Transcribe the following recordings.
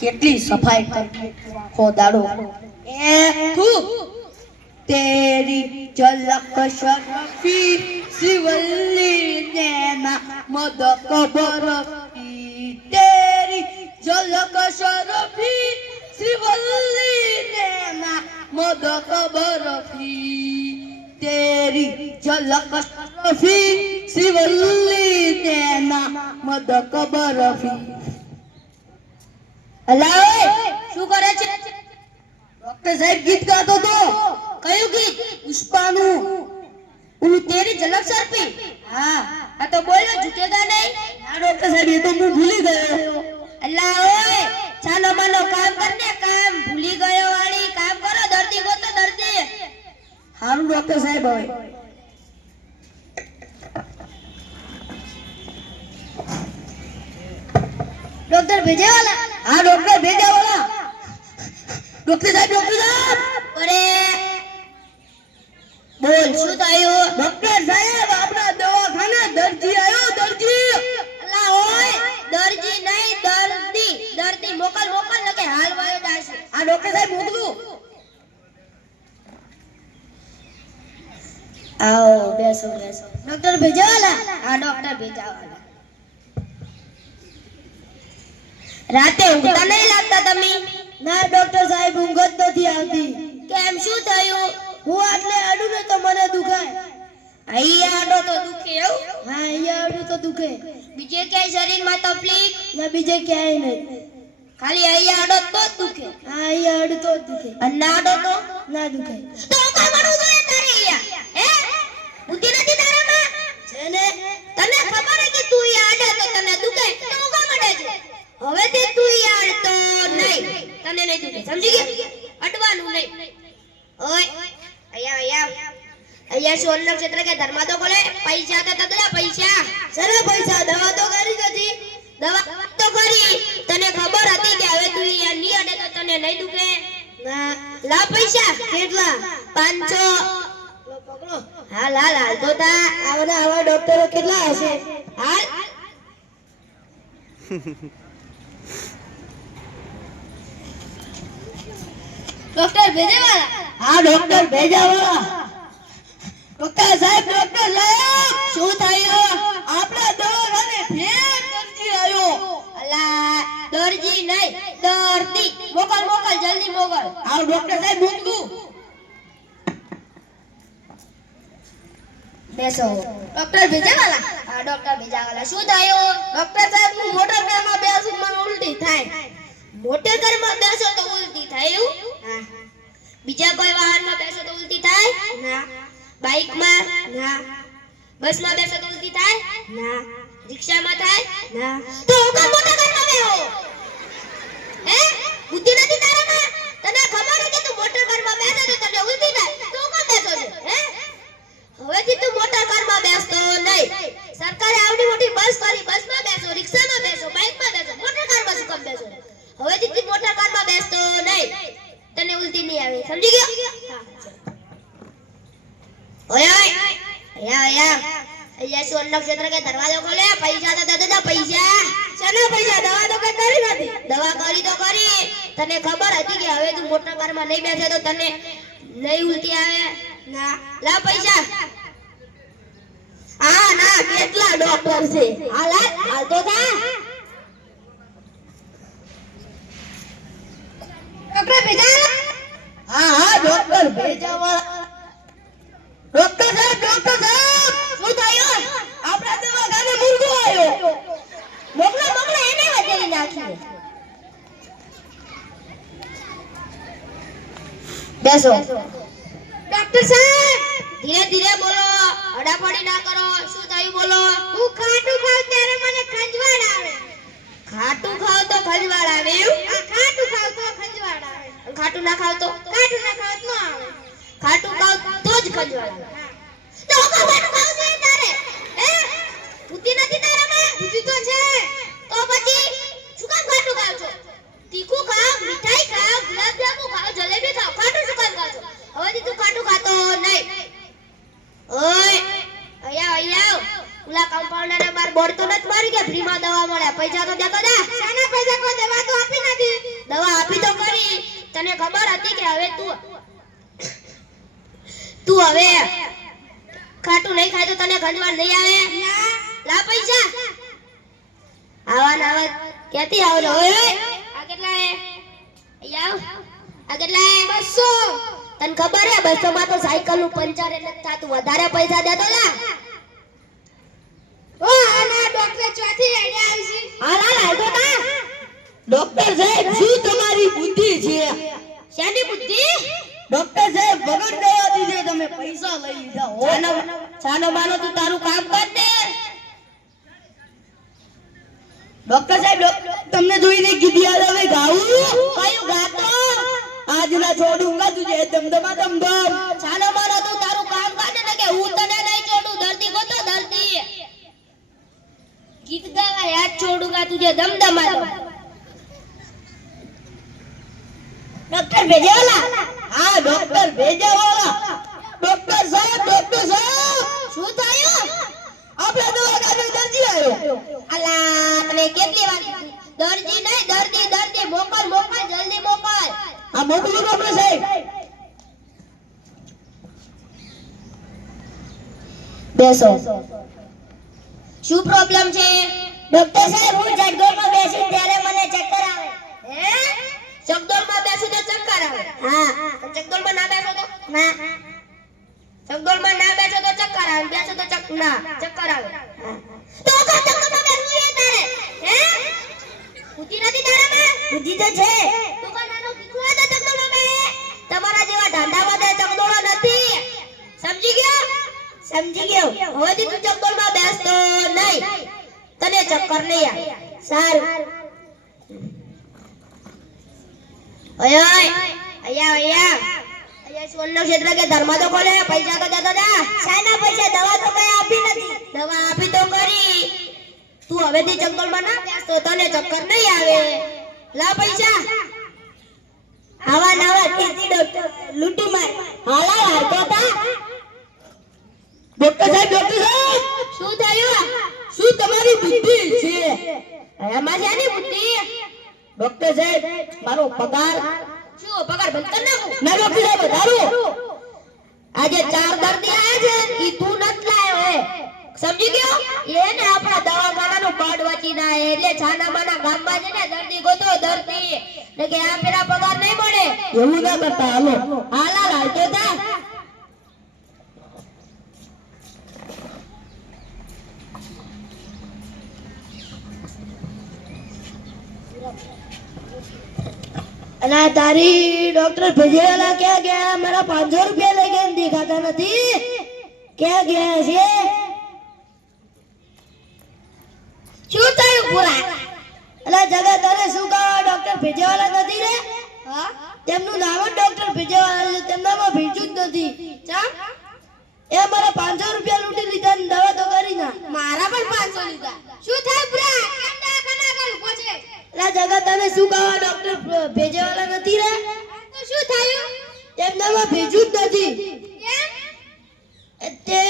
કેટલી સફાઈ કરી ખોદાડો એ तेरी झलक शर्फी शिवल्ली नैना मदक बरफी तेरी झलक शर्फी शिवल्ली नैना मदक बरफी तेरी झलक शर्फी शिवल्ली नैना मदक बरफी अल्लाह શું કરે છે डॉक्टर साहब गीत गातो तो कयो गीत पुष्पानु उन तेरी झलक शर्फी हां आ तो बोलो झुकेगा नहीं हां डॉक्टर साहब ये तो मैं भूल गयो अल्लाह ओए चालो मानो काम करने काम भूली गयो वाली काम करो दर्दी को तो दर्दी हां डॉक्टर साहब होए डॉक्टर भेजे वाला हां डॉक्टर भेजे वाला डॉक्टर साहब अरे बोल શું થયું ડોક્ટર સાહેબ આપણા દવાખાને દર્દી આવ્યો દર્દી અલ્લા ઓય દર્દી નહીં દર્દી દર્દી મોકલ મોકલ લગે હાલ વાયો જાશે આ ડોક્ટર સાહેબ મોકલું आओ બેસો બેસો ડોક્ટર ભેજાવાલા હા ડોક્ટર ભેજાવાલા રાતે ઊંઘતા નહીં લાગતા તમે ના ડોક્ટર સાહેબ ઊંઘ જ નથી આવતી કેમ શું થયું હું આટલે આડું ને તો મને દુખાય અહીંયા આડો તો દુખે એવું હા અહીંયા આડું તો દુખે બીજે ક્યાંય શરીરમાં તકલીફ ના બીજે ક્યાંય નહીં ખાલી અહીંયા આડો તો જ દુખે હા અહીંયા આડું તો જ દુખે અને ના આડો તો ના દુખે તો કા મળું જોઈએ તારે અહીંયા હે બુદ્ધિ નથી તારામાં છે ને તને ખબર છે કે તું અહીંયા આડે તો તને દુખે તો કા મળે છે હવે તે તું યાર તો નહીં તને નહીં દુખે સમજી ગઈ અટવાનું નહીં ઓય અહીંયા સોલનો ક્ષેત્ર કે ધર્મા તો બોલે પૈસા તો તદલા પૈસા સરે પૈસા દવા તો કરી નથી દવા તો કરી તને ખબર હતી કે હવે તું યાર ની અડે તો તને નહીં દુખે ના લા પૈસા કેટલા 500 લો પકડો હાલ હાલ હાલ તો તા આવા ડોક્ટરો કેટલા હશે હાલ डॉक्टर भेजेवाला हां डॉक्टर भेजावाला डॉक्टर साहब શું થયું આપણા દવાખાને ફેર દર્દી આવ્યો અલા દર્દી નહીં દર્દી મોકલ મોકલ જલ્દી મોકલ આવ ડોક્ટર સાહેબ મોકલું બેસો ડોક્ટર ભેજાવાલા હા ડોક્ટર ભેજાવાલા શું થયું ડોક્ટર સાહેબ હું મોટર કારમાં બેસું મને ઉલટી થાય મોટર કારમાં બેસો તો ઉલટી થાય એવું હા બીજા કોઈ વાહનમાં બેસો તો ઉલટી થાય ના બાઇક માં ના બસ માં બેસો તો ઉલટી થાય ના રિક્ષા માં થાય ના તો કા મોટર કારમાં બેહો હે બુદ્ધિ નથી તારામાં તને ખબર છે કે તું મોટર કારમાં બેસે તો તને ઉલટી થાય તો કા બેસો છે હે હવેથી તું મોટર કારમાં બેસતો નહીં સરકારે આવડી મોટી બસ કરી બસ માં બેસો રિક્ષા માં બેસો બાઇક માં બેસો મોટર કારમાં શું કામ બેસો હવેથી તું મોટર કારમાં બેસતો નહીં તને ઉલટી નહીં આવે સમજી ગયો ઓય ઓય અહીંયા સોલનો ક્ષેત્ર કે દરવાજો ખોલે પૈસા તો દે પૈસા શેના પૈસા દવા તો કઈ કરી નથી દવા કરી તો કરી તને ખબર હતી કે હવે તું મોટર કારમાં નહીં બેસે તો તને નહીં ઉલટી આવે ના લા પૈસા હા ના કેટલા ડોક્ટર છે હાલ હાલ તો જા डॉक्टर भेजा हां हां डॉक्टर भेजावाला डॉक्टर साहब શું થયું આપણા દવાખાને મુર્ગો આવ્યો મોકલો મોકલો એને વધેલી નાખી બેસો ડॉक्टर साहब ધીરે ધીરે બોલો અડાપડી ના કરો શું થયું બોલો હું ખાટું ખાઉં ત્યારે મને ખંજવાળ આવે ખાટું ખાવ તો ખંજવાળ આવે ખાટું ખાવ તો ખંજવાળ આવે ખાટું ના ખાવ તો ખાટું ના ખાવ તો આવે ખાટું ખાવ તો જ ખંજવાળ આવે તો ખાટું ખાવ છે તારે હે બુદ્ધિ નથી તારામાં બુદ્ધિ તો છે તો પછી શું કામ ખાટું ખાવ છો તીખું ખાવ મીઠાઈ ખાવ ગુલાબ જામુ ખાવ જલેબી ખાવ ખાટું શું કામ ખાવ છો હવે તું ખાટું ખાતો નહીં ઓય અહીંયા અહીંયા ઉલા કમ્પાઉન્ડર ને બાર બોર્ડ તો નથી મારી કે ફ્રી માં દવા મળે પૈસા તો દેતો જા તું હવે ખાટું નહીં ખાય તો તને ગંજવાળ નહીં આવે ના લા પૈસા આવા ના આવા ક્યાંથી આવજો ઓય આ કેટલા હે આવ આ કેટલા હે 200 તને ખબર હે 200 માં તો સાયકલ નું પંચર એટલે થાતું વધારે પૈસા દેતો લા ઓ આના ડોક્ટર ચોથી આઈડિયા આવી છે હાલા લાગો તા ડોક્ટર સાહેબ શું તમારી બુદ્ધિ છે શેની બુદ્ધિ ડોક્ટર સાહેબ વગર દવા દીધે તમે પૈસા લઈ લીધા હો છાનો માનો તું તારું કામ કર દે ડોક્ટર સાહેબ તમને જોઈને કીધી આલે હવે ગાવું કયું ગાતો આજ ના છોડુંગા તુજે દમદમા દમદમ છાનો માનો તું તારું કામ કર દે ને કે હું તને નહીં છોડું દર્દી ગોતો દર્દી ગીત ગાવા યાદ છોડુંગા તુજે દમદમા ડોક્ટર ભેજાવાલા હા ડોક્ટર ભેજાવાલા ડોક્ટર સાહેબ શું થયું આપણે દવાખાને દર્દી આવ્યો અલા તને કેટલી વાર કીધું દર્દી નહીં દર્દી મોકલ જલ્દી મોકલ આ મોકલો ડોક્ટર સાહેબ બેસો શું પ્રોબ્લેમ છે ડોક્ટર સાહેબ હું જગદોરમાં બેસું ત્યારે મને ચક્કર આવે હે ચકડોળમાં બેસો તો ચક્કર આવે હા ચકડોળમાં ના બેસો તો ના ચકડોળમાં ના બેસો તો ચક્કર આવે બેસો તો ચક્કર આવે તો ચકડોળમાં બેસવું છે તારે હે બુદ્ધિ નથી તારામાં બુદ્ધિ તો છે તું કા નાનો કીધું હોય તો ચકડોળમાં બે તમારા જેવા ઢાંડામાં તે ચકડોળો નથી સમજી ગયો હવેથી તું ચકડોળમાં બેસતો નહીં તને ચક્કર નહીં આવે સારું ઓય અહીંયા સોનનો ક્ષેત્ર કે ધર્મ તો બોલે પૈસા તો દેતો જા શાના પૈસા દવા તો કઈ આપી નથી દવા આપી તો કરી તું હવેથી ચક્કરમાં ના બેસતો તને ચક્કર નહીં આવે લા પૈસા આવા નવા ટીટી ડોક્ટર લૂંટી માર હાલા હાલતો તા ડોક્ટર સાહેબ શું થયું શું તમારી બુદ્ધિ છે એમાં છે ની બુદ્ધિ ડોક્ટર સાહેબ મારો પગાર શું પગાર બંધ કર નાખું ના ડોક્ટર સાહેબ વધારો આજે 4 દર્દી આયા છે ઈ તું નત લાયો હે સમજી ગયો એને આપણા દવાખાનાનું કાર્ડ વાંચી ના એટલે છાના માના ગામમાં છે ને દર્દી ગોતો દર્દી ને કે આ પેલા પગાર નહીં મળે એવું ના કરતા હાલો હાલા લાલતો તા અલા તારી ડોક્ટર ભેજેલા ક્યાં ગયા મારા 500 રૂપિયા લઈ ગયા દેખાતા નથી ક્યાં ગયા છે શું થયું પૂરા અલા જગા તારે શું કહો ડોક્ટર ભેજેવાલા નથી રે હા તેમનું નામ જ ડોક્ટર ભેજેવાલા છે તેમનામાં ભેજું જ નથી ચા એ મારા 500 રૂપિયા લૂંટી લીધા ને દવા તો કરી ના મારા પણ 500 લીધા શું થાય પૂરા કેમ દવાખાના આગળ ઉભો છે અલા જગા તને શું કહો ડોક્ટર ભેજેવાલા નથી રે તો શું થયું તેમનામાં ભેજું જ નથી કેમ તે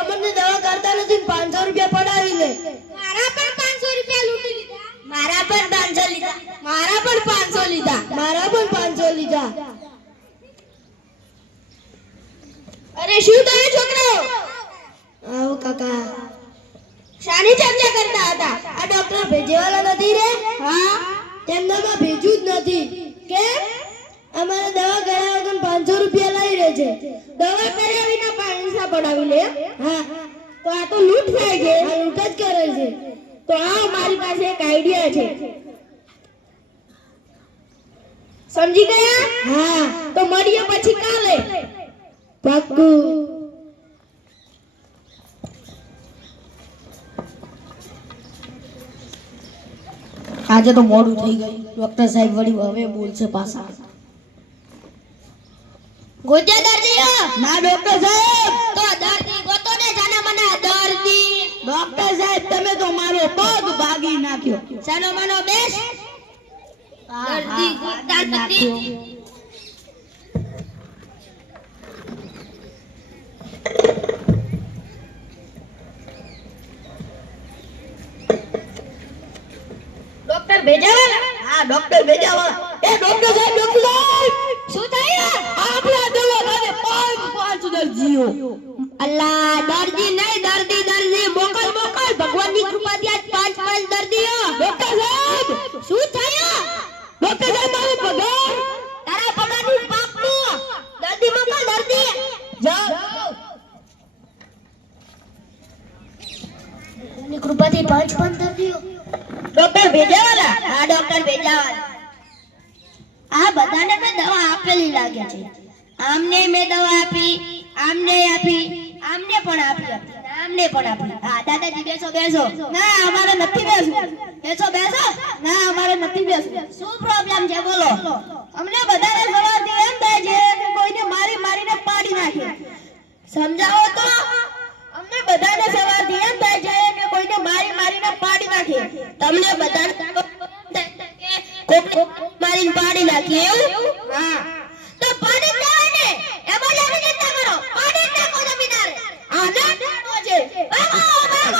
અમને દવા કરતા નથી 500 રૂપિયા પડાવી લે મારા પણ 500 રૂપિયા લૂંટી લીધા મારા પણ 500 લીધા મારા પણ 500 લીધા મારા પણ 500 લીધા અરે શું થયું છોકરાઓ આવો કાકા શાની ચર્ચા કરતા હતા આ ડોક્ટર ભેજેવાલા નથી રે હા તેમનામાં ભેજું જ નથી કે અમારે દવા કર્યા વગર 500 રૂપિયા લઈ રહે છે દવા કર્યા વિના પૈસા પડાવી લે હા તો આ તો લૂંટ થાય છે આ લૂંટ જ કરે છે તો આ મારી પાસે એક આઈડિયા છે સમજી ગયા હા તો મળીએ પછી કાલે પાક્કું આજે તો મોડું થઈ ગયું ડોક્ટર સાહેબ વળી હવે બોલશે પાછા ગોત્યા દર્દીઓ ના ડોક્ટર સાહેબ તો દર્દી ગોતો ને જાના મના દર્દી ડોક્ટર સાહેબ તમે તો મારો પગ ભાગી નાખ્યો સાનો મનો બેસ દર્દી ગોતા નથી ડોક્ટર ભેજાવાલા હા ડોક્ટર ભેજાવાલા એ ડોક્ટર સાહેબ શું થયું શું થયું આપણા દવાખાને પાંચ દર્દીઓ. અલ્લા દર્દી નહીં, દર્દી મોકલ ભગવાનની કૃપાથી આજ 5 દર્દીઓ. ડોક્ટર સાહેબ, શું થયું? ડોક્ટર સાહેબ મારું પગાર. તારા પગારનું પાપનું. દર્દી મોકલ, દર્દી. જાઓ. ભગવાનની કૃપાથી 5 દર્દીઓ. ડોક્ટર ભેજાવાલા. હા ડોક્ટર ભેજાવાલા. આ બધાને મેં દવા આપેલી લાગે છે. આમને મેં દવા આપી, આમને આપી, આમને પણ આપી, આમને પણ આપી. હા દાદાજી બેસો. ના અમારે નથી બેસવું. બેસો. ના અમારે નથી બેસવું. શું પ્રોબ્લેમ છે બોલો? અમને બધાને સવારથી એમ થાય છે કે કોઈને મારીને પાડી નાખે. સમજાવો તો. અમને બધાને સવારથી એમ થાય છે કે કોઈને મારીને પાડી નાખે. તમને બધાને કોક મારીને પાડી નાખી એવું? હા. તો પાડી જ દેવાય ને. એમાં જ એની ચિંતા કરો. પાડી જ નાખો જમીનદાર. આને ટેકો છે. ભાગો.